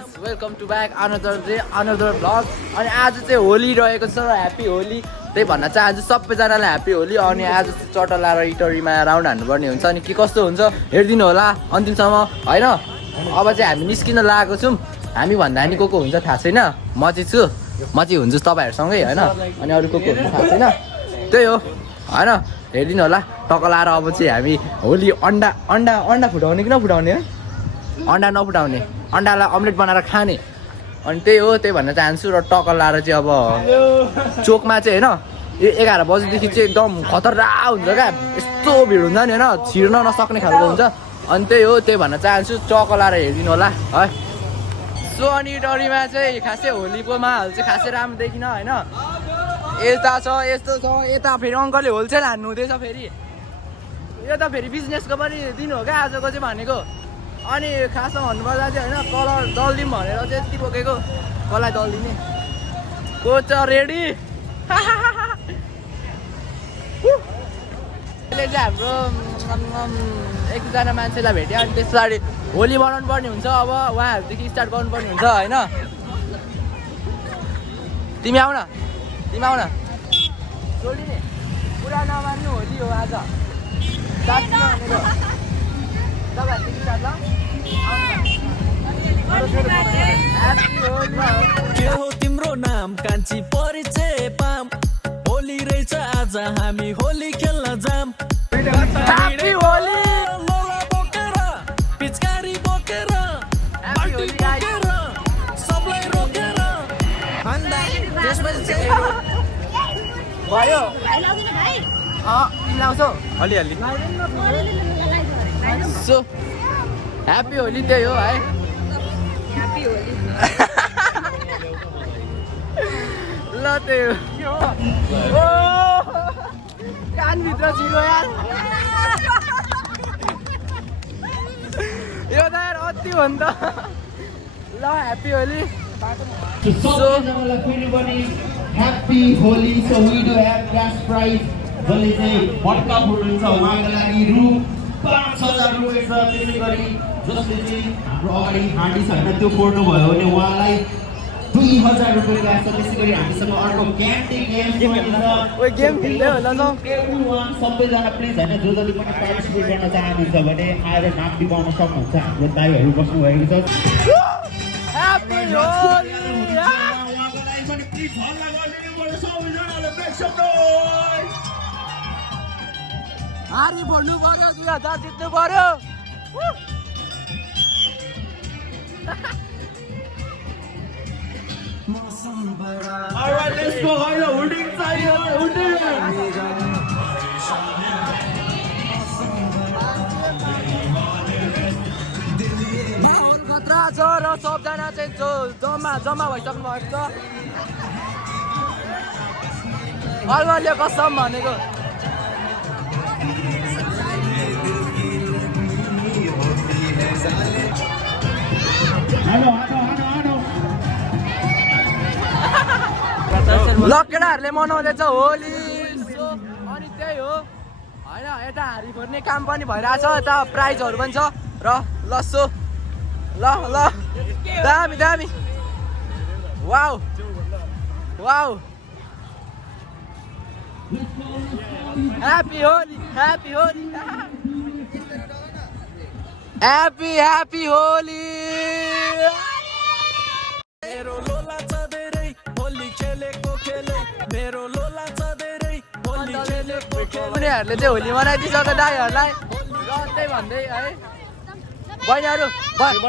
Guys welcome to back another vlog अनि आज चाहिँ होली रहेको छ ह्याप्पी होली त्यही भन्न चाहन्छु सबैजनालाई ह्याप्पी होली अनि आज चट्टा लाएर इटरीमा राउन्ड हान्नुपर्ने हुन्छ अनि के कस्तो हुन्छ हेरिदिनु होला अन्तिमसम्म होइन अब चाहिँ हामी निस्किन लागेको छौँ हामी भन्दा नि को हुन्छ थाहा छैन म चाहिँ हुन्छु तपाईँहरूसँगै होइन अनि अरू को हुन्छ थाहा छैन त्यही हो होइन हेरिदिनु होला टक्क लाएर अब चाहिँ हामी होली अन्डा फुटाउने कि नफुटाउने अन्डा नफुटाउने अन्डालाई अम्लेट बनाएर खाने अनि त्यही हो त्यही भन्न चाहन्छु र टक्क लाएर चाहिँ अब चोकमा चाहिँ होइन 11 बजीदेखि चाहिँ एकदम खतरा हुन्छ क्या यस्तो भिड हुन्छ नि होइन छिर्न नसक्ने खालको हुन्छ अनि त्यही हो त्यही भन्न चाहन्छु टक्क लाएर हेरिदिनु होला है सो अनि डरीमा चाहिँ खासै होलीको माहौल चाहिँ खासै राम्रो देखिन होइन यता छ यस्तो छ यता फेरि अङ्कलले होलसेल हान्नु हुँदैछ फेरि यो त फेरि बिजनेसको पनि दिन हो क्या आजको चाहिँ भनेको अनि खासमा भन्नुपर्दा चाहिँ होइन कलर दलिदिउँ भनेर चाहिँ यति बोकेको कसलाई दलिदिने को छ रेडी अहिले चाहिँ हाम्रो एकजना मान्छेलाई भेट्यो अनि त्यस पछाडि होली बनाउनु पर्ने हुन्छ अब उहाँहरूदेखि स्टार्ट गर्नुपर्ने हुन्छ होइन तिमी आउ न जोडिने पुरा नमान्नु होली हो आज के हो तिम्रो नाम कान्छी परिचय पाम होली रहेछ आज हामी होली खेल्न जाम ह्याप्पी होली लोला बोकेर पिचकारी बोकेर बाल्टी बोकेर सबलाई रोकेर अन्डा त्यसपछि चाहिँ भयो लाउँछौ अलिअलि सो ह्याप्पी होली त्यही हो है ल त्यही हो कानभित्र छिरो यार यो त यार अति हो नि त ल happy Holi Happy Holi, so we do have cash prize. जसले चाहिँ मटका फुट्नुहुन्छ उहाँको लागि रु 5,000 रुपियाँ छ त्यसै गरी जसले चाहिँ हाम्रो अगाडि हाँडी छ होइन त्यो फोड्नु भयो भने उहाँलाई 2,000 रुपियाँ लाग्छ त्यसै गरी हामीसँग अर्को क्यान्डी गेम खेल्दै होला न सबैजना प्लिज होइन जो जति पनि पार्टिसिपेट गर्न चाहनुहुन्छ भने आएर नाम टिपाउन सक्नुहुन्छ हाम्रो दाइहरू बस्नुभएको छ ह्याप्पी होली उहाँको लागि पनि प्लिज हल्ला गरिदिनु पर्यो सबैजनाले मेक सम नोइज हारी भर्नु पर्यो 2000 जित्नु पर्यो Alright, let's go. Hello, holding चाहिए holding माहौल खतरा छ र सबजना चाहिँ जम्मा भइसक्नु भएको छ अलमले कसम भनेको Hello. लकेडाहरूले मनाउँदैछ होली अनि त्यही हो होइन यता हारी फोर्ने काम पनि भइरहेछ यता प्राइजहरू पनि छ र लसो ल दामी wow happy Holi happy Holi मेरो लोला छ धेरै होली खेलेको खेले मेरो लोला छ धेरै होली खेलेको खेले उनीहरूले चाहिँ होली मनाइदिइसक्यो दाइहरूलाई र त्यही भन्दै है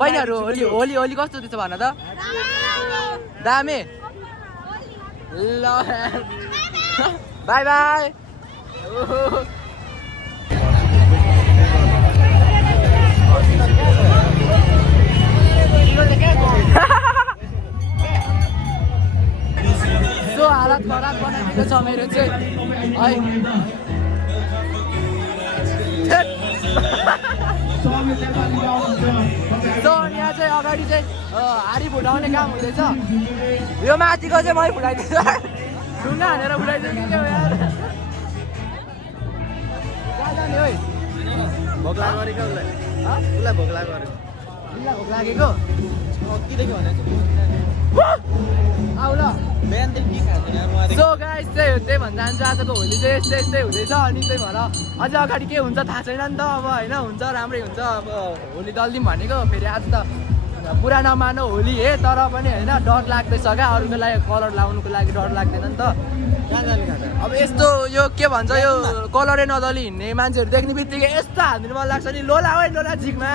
बहिनीहरू होली कस्तो दिन्छ भन त दामी ल बाई सो हालत खराब बनाइदिएको छ मेरो चाहिँ है सो यहाँ चाहिँ अगाडि चाहिँ हारी फुटाउने काम हुँदैछ यो माथिको चाहिँ मै फुटाइदिन्छु ढुङ्गा हानेर फुटाइदिन्छु क्या यार कहाँ जाने है भोक लागेको उसलाई भोक लागेको भोक लागेको आऊ ल सो गाइस त्यही भन्न चाहन्छु आजको होली चाहिँ यस्तै हुँदैछ अनि त्यही भएर अझ अगाडि के हुन्छ थाहा छैन नि त अब होइन हुन्छ राम्रै हुन्छ अब होली दल्दिउँ भनेको फेरि आज त पुरा नमानो होली हे तर पनि होइन डर लाग्दैछ क्या अरूको लागि कलर लाउनुको लागि डर लाग्दैन नि त अब यस्तो यो के भन्छ यो कलरै नदली हिँड्ने मान्छेहरू देख्ने बित्तिकै यस्तो हालिदिनु मन लाग्छ नि लोला है लोला झिकमा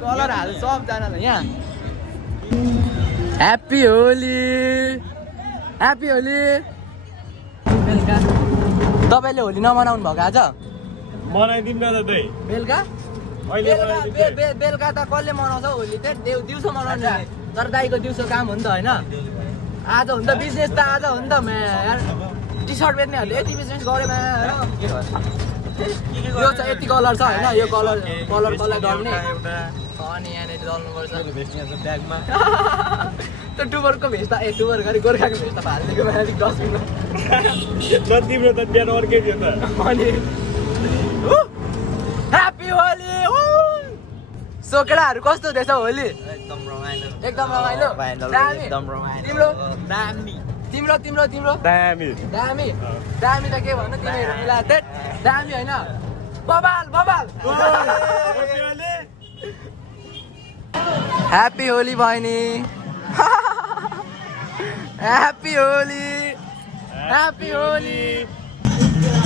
कलर हाल्छ सबजनालाई यहाँ ह्याप्पी होली ह्याप्पी होली बेलुका तपाईँले होली नमनाउनु भएको आज मनाइदिउँ न त दाइ बेलुका बेलुका त कसले मनाउँछ होली चाहिँ दिउँसो मनाउने तर दाइको दिउँसो काम हो नि त होइन आज हुन्छ बिजनेस त आज हो नि त यार टी सर्ट बेच्नेहरूले यति बिजनेस गरेमा यो चाहिँ यति कलर छ होइन यो कलर गर्ने अनि यहाँनिर दल्नुपर्छ ब्यागमा त्यो डुबरको भेस्ट त डुबर गरी गोर्खाको भेस्ट त हालिदिएको माथि डस्टबिनमा ल तिम्रो त बिहान अर्कै थियो त अनि ह्याप्पी होली सो केटाहरू कस्तो हुँदैछ होली एकदम रमाइलो एकदम रमाइलो दामी एकदम रमाइलो तिम्रो दामी तिम्रो दामी दामी दामी त के भन्नु तिमीहरू मिला दामी होइन बबाल ह्याप्पी होली बहिनी ह्याप्पी होली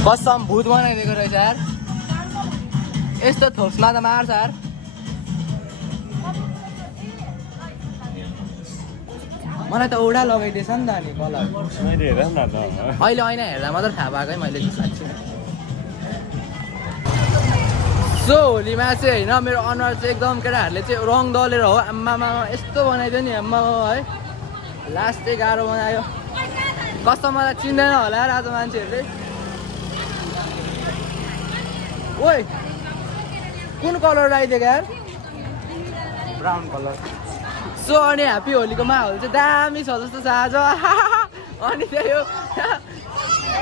कसम भूत बनाइदिएको रहेछ यार यस्तो थोप्समा त मार्छ यार मलाई त औडा लगाइदिएछ नि त अनि कलर मैले हेर न त अहिले ऐना हेर्दा मात्र थाहा भएको है मैले साँच्ची सो होलीमा चाहिँ होइन मेरो अनुहार चाहिँ एकदम केटाहरूले चाहिँ रङ दलेर हो आम्मामा यस्तो बनाइदियो नि आम्मामा है लास्ट चाहिँ गाह्रो बनायो कस्तो मलाई चिन्दैन होला यार आज मान्छेहरूले ओइ कुन कलर लगाइदिएको यार ब्राउन कलर सो अनि ह्याप्पी होलीको माहौल चाहिँ दामी छ जस्तो छ आज अनि त्यही हो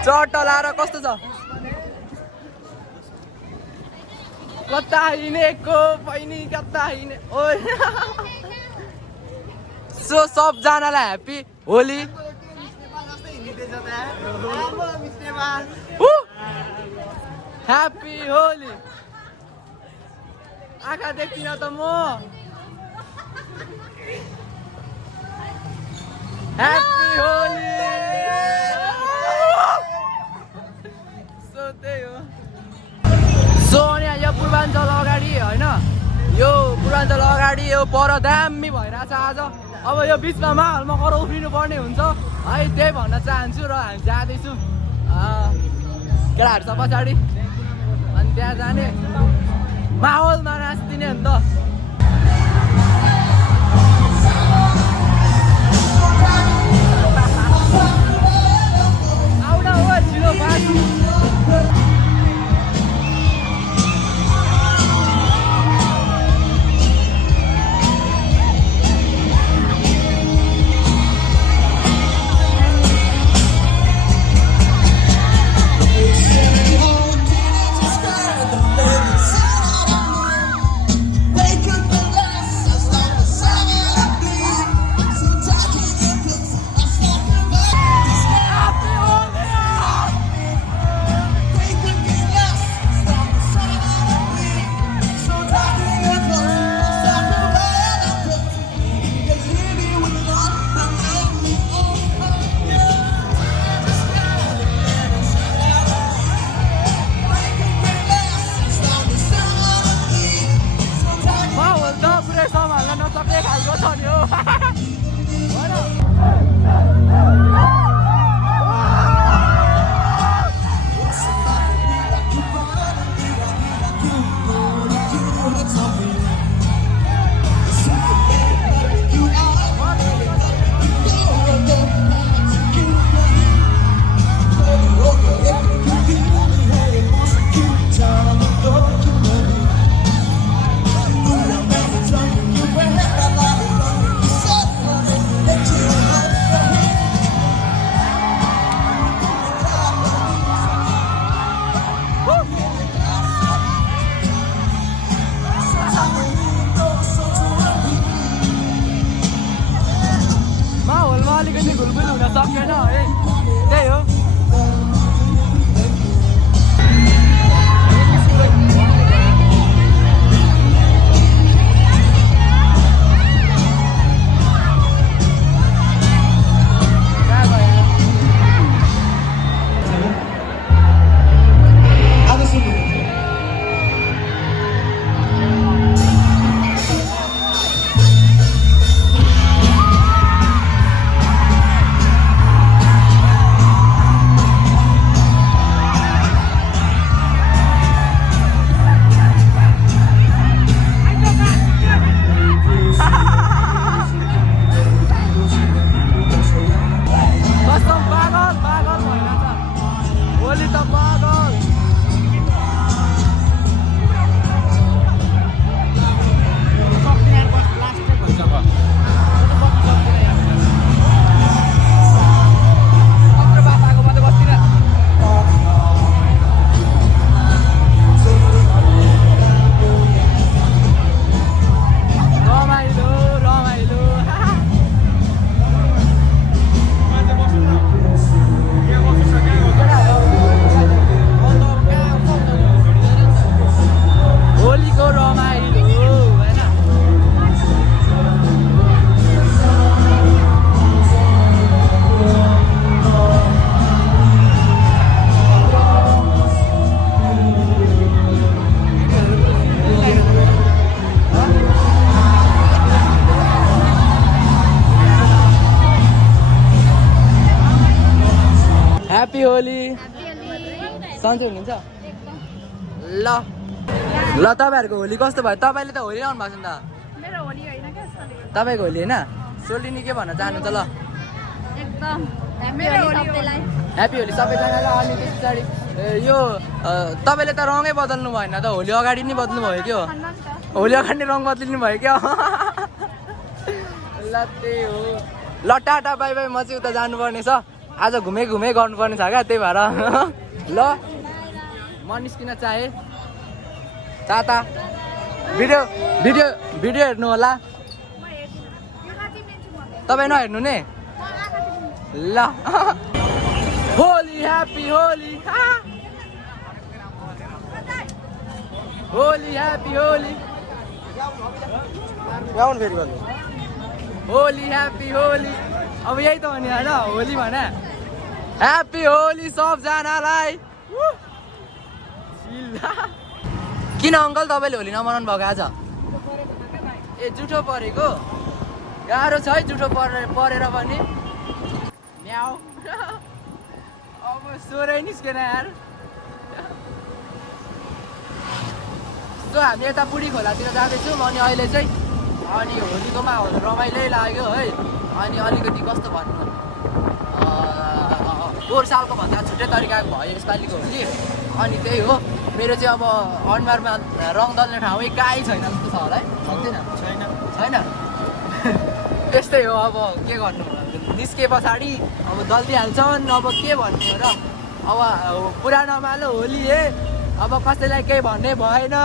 चट्टा लाएर कस्तो छ कता हिँडेको बहिनी कता हिँडे ओइ सो सबजनालाई ह्याप्पी होली ह्याप्पी होली आँखा देख्दिनँ त म ह्याप्पी होली सो त्यही हो सो अनि यो पूर्वाञ्चल अगाडि होइन यो पूर्वाञ्चल अगाडि यो पर दामी भइरहेछ आज अब यो बिचमा माहौलमा कर उफ्रिनु पर्ने हुन्छ है त्यही भन्न चाहन्छु र हामी जाँदैछु केटाहरू छ पछाडि अनि त्यहाँ जाने माहौलमा नाच्दिने अन्त आउन हो छिटो फास्ट घुलबुल हुन सकेन है त्यही हो ह्याप्पी होली सन्चै हुनुहुन्छ ल ल तपाईँहरूको होली कस्तो भयो तपाईँले त होली आउनु भएको छ नि त मेरो होली होइन क्या तपाईँको होली होइन सोलिनी के भन्न चाहनु त ल एकदम मेरो होली सबैलाई ह्याप्पी होली सबैजनालाई अनि त्यस पछाडि यो तपाईँले त रङै बदल्नु भएन त होली अगाडि नै बदल्नु भयो क्या होली अगाडि नै रङ बदलिनु भयो क्या ल त्यही हो ल टाटा बाई बाई म चाहिँ उता जानुपर्ने छ आज घुमे गर्नुपर्ने छ क्या त्यही भएर ल म निस्किन चाहे टाटा भिडियो भिडियो भिडियो हेर्नु होला तपाईँ नहेर्नु नि ल होली ह्याप्पी होली होली ह्याप्पी होली फेरि भन्नु होली ह्याप्पी होली अब यही त भने होइन होली भने ह्याप्पी होली सबजनालाई किन अङ्कल तपाईँले होली नमनाउनु भएको आज ए जुठो परेको गाह्रो छ है जुठो परेर पनि म्याउ अब स्वरै निस्केन यार सो हामी यता पुडी खोलातिर जाँदैछौँ अनि अहिले चाहिँ अनि होलीकोमा रमाइलै लाग्यो है अनि अलिकति कस्तो भन्नु पोहोर सालको भन्दा छुट्टै तरिकाको भयो यसपालिको होली अनि त्यही हो मेरो चाहिँ अब अनुहारमा रङ दल्ने ठाउँै काहीँ छैन जस्तो छ होला है छैन छैन त्यस्तै हो अब के गर्नु निस्के पछाडि अब दल्दिहाल्छन् अब के भन्ने हो र अब पुरानोमा होली हे अब कसैलाई केही भन्ने भएन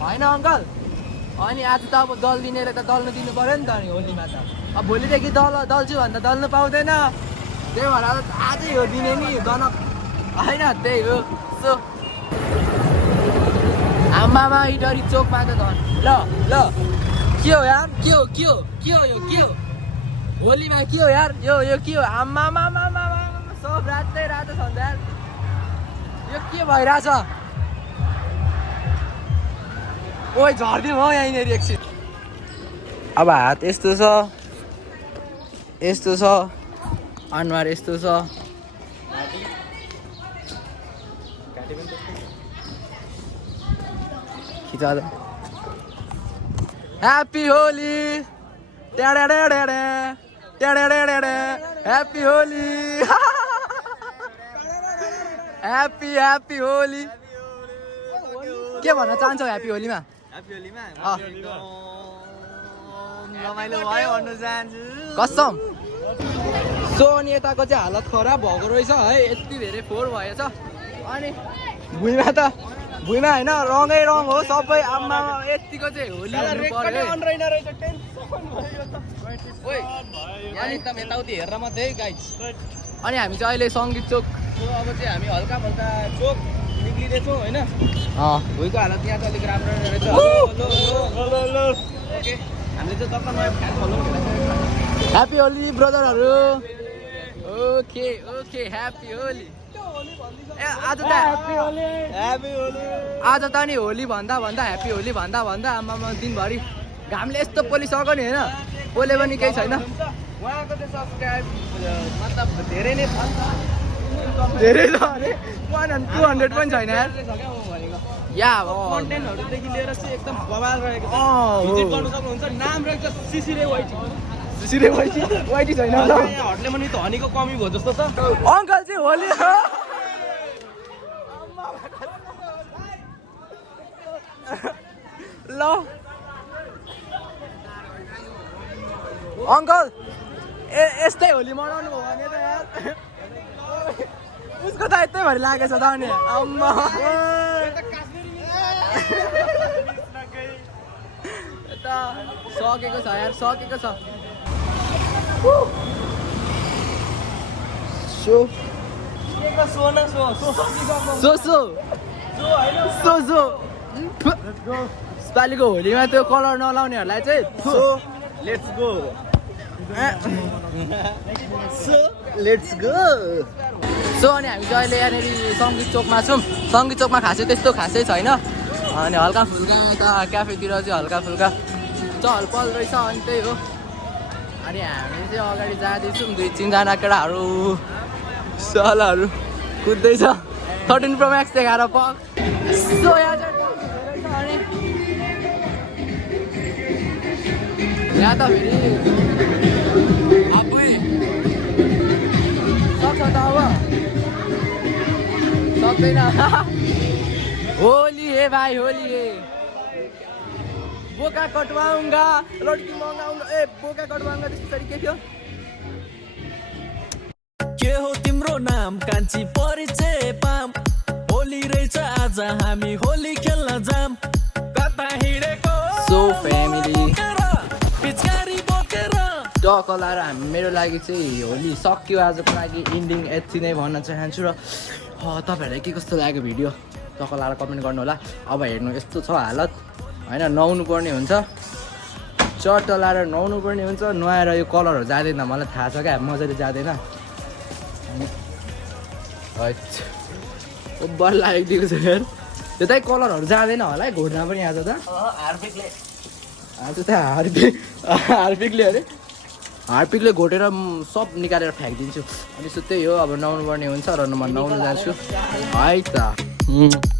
होइन अङ्कल अनि आज त अब दल्दिनेले त दल्नु दिनु पऱ्यो नि त अनि होलीमा त अब भोलिदेखि दल्छु भन्दा दल्नु पाउँदैन त्यही भएर आजै हो दिने नि गनक होइन त्यही हो सो आमामा इडरी चोकमा त धन ल ल के हो यार के हो यो के हो होलीमा के हो यार यो के हो आमामा सब रातै रातो छ यार यो के भइरहेछ ओइ झर्दिउँ हो यहीँनिर एकछिन अब हात यस्तो छ अनुहार यस्तो छ खिचा happy Holi happy Holi happy Holi के भन्न चाहन्छौ ह्याप्पी होलीमा रमाइलो भयो भन्नु चाहन्छु कसम सो अनि यताको चाहिँ हालत खराब भएको रहेछ है यति धेरै फोहोर भएछ अनि भुइँमा त भुइँमा होइन रङै रङ हो सबै आम्मा यतिको चाहिँ होली हुनु पर्यो यहाँ एकदम यताउति हेरेर मात्रै गाइज अनि हामी चाहिँ अहिले सङ्गीत चोक अब चाहिँ हामी हल्का फल्का चोक निक्लिँदैछौँ होइन भुइँको हालत यहाँ चाहिँ अलिक राम्रो रहेछ ओके हामीले चाहिँ जता नयाँ फ्यान फलो ह्याप्पी होली ब्रदरहरू ओके ओके ह्याप्पी होली ए आज त आज त नि होली भन्दा ह्याप्पी होली भन्दा आमामा दिनभरि घामले यस्तो पोलिसक्यो नि होइन पोले पनि केही छैन उहाँको चाहिँ सब्सक्राइब मतलब धेरै नै छ धेरै छ अरे 200 पनि छैन यार या कन्टेन्टहरूदेखि लिएर चाहिँ एकदम बवाल रहेको छ भिजिट गर्नु सक्नुहुन्छ नाम रहेको छ सिसिरे वाइटी छैन हटले पनि त हनीको कमी भयो जस्तो छ अङ्कल चाहिँ होली ल अङ्कल यस्तै होली मनाउनु हो भने त यार उसको त यतै भरि लागेछ त अनि अम्मा यता सकेको छ यार सकेको छ यसपालिको होलीमा त्यो कलर नलाउनेहरूलाई चाहिँ लेट्स गो सो अनि हामी चाहिँ अहिले यहाँनिर सङ्गीत चोकमा छौँ सङ्गीत चोकमा खासै त्यस्तो खासै छैन अनि हल्का फुल्का यता क्याफेतिर चाहिँ हल्का फुल्का चहल पहल रहेछ अनि त्यही हो अनि हामी चाहिँ अगाडि जाँदैछौँ 2-3जना केटाहरू सालाहरू कुद्दैछ 13 Pro Max देखाएर पक सो यहाँ त फेरि सक्छ त अब सक्दैन होली है भाइ होली है बोका कटवाउँगा लड्की मगाउँगा ए बोका कटवाउँगा त्यसरी के थियो के हो तिम्रो नाम कान्छी परिचय पाम होली रहेछ आज हामी होली खेल्न जाम कता हिँडेको सो फ्यामिली पिचकारी बोकेर टकलाएर हामी मेरो लागि चाहिँ होली सक्यो आजको लागि इन्डिङ यति नै भन्न चाहन्छु र तपाईँहरूलाई के कस्तो लाग्यो भिडियो टकलाएर कमेन्ट गर्नु होला अब हेर्नु यस्तो छ हालत होइन नुहाउनु पर्ने हुन्छ चटलाएर नुहाउनु पर्ने हुन्छ नुहाएर यो कलरहरू जाँदैन मलाई थाहा छ क्या मजाले जाँदैन बल लागिदिएको छ यार त्यतै कलरहरू जाँदैन होला है घोड्न पनि आज त आज त हार्पिकले अरे हार्पिकले घोटेर सब निकालेर फ्याँकिदिन्छु अनि त्यही हो अब नुहाउनु पर्ने हुन्छ र म नुहाउनु जान्छु है त